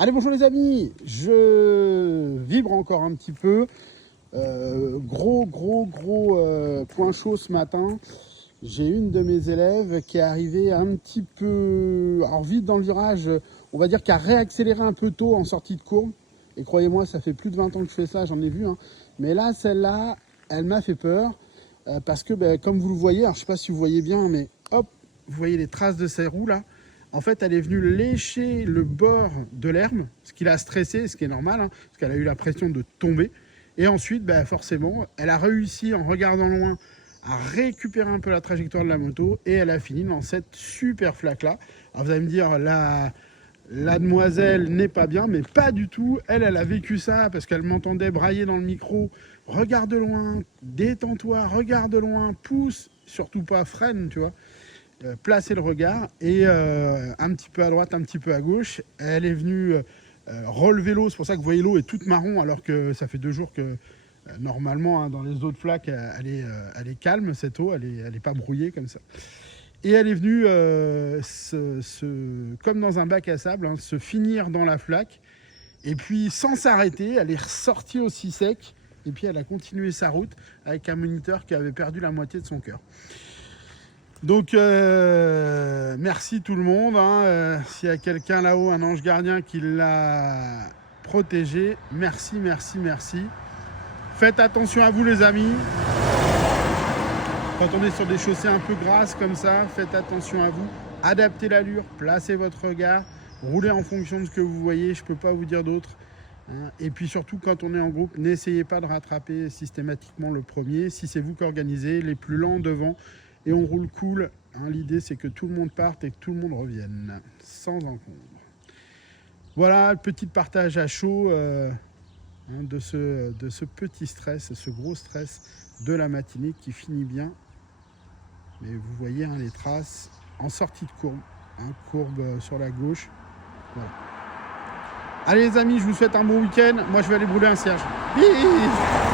Allez, bonjour les amis, je vibre encore un petit peu. Gros point chaud ce matin. J'ai une de mes élèves qui est arrivée un petit peu, alors vite dans le virage, on va dire qu'elle a réaccéléré un peu tôt en sortie de courbe. Et croyez-moi, ça fait plus de 20 ans que je fais ça, j'en ai vu. Hein. Mais là, celle-là, elle m'a fait peur. Parce que, comme vous le voyez, alors je ne sais pas si vous voyez bien, mais hop, vous voyez les traces de ses roues là. En fait, elle est venue lécher le bord de l'herbe, ce qui l'a stressé, ce qui est normal, hein, parce qu'elle a eu la pression de tomber. Et ensuite, forcément, elle a réussi, en regardant loin, à récupérer un peu la trajectoire de la moto, et elle a fini dans cette super flaque-là. Alors vous allez me dire, la demoiselle n'est pas bien, mais pas du tout. Elle a vécu ça, parce qu'elle m'entendait brailler dans le micro. Regarde loin, détends-toi, regarde loin, pousse, surtout pas freine, tu vois. Placer le regard et un petit peu à droite, un petit peu à gauche. Elle est venue relever l'eau, c'est pour ça que vous voyez l'eau est toute marron alors que ça fait 2 jours que normalement hein, dans les autres flaques elle est calme cette eau, elle est pas brouillée comme ça. Et elle est venue comme dans un bac à sable, hein, se finir dans la flaque et puis sans s'arrêter, elle est ressortie aussi sec et puis elle a continué sa route avec un moniteur qui avait perdu la moitié de son cœur. Donc merci tout le monde, hein. S'il y a quelqu'un là-haut, un ange gardien qui l'a protégé, merci. Faites attention à vous les amis. Quand on est sur des chaussées un peu grasses comme ça, faites attention à vous. Adaptez l'allure, placez votre regard, roulez en fonction de ce que vous voyez, je ne peux pas vous dire d'autre. Hein. Et puis surtout quand on est en groupe, n'essayez pas de rattraper systématiquement le premier. Si c'est vous qui organisez, les plus lents devant. Et on roule cool. Hein, l'idée, c'est que tout le monde parte et que tout le monde revienne, sans encombre. Voilà, le petit partage à chaud de ce petit stress, ce gros stress de la matinée qui finit bien. Mais vous voyez hein, les traces en sortie de courbe. Hein, courbe sur la gauche. Voilà. Allez les amis, je vous souhaite un bon week-end. Moi, je vais aller brûler un cierge. Bise.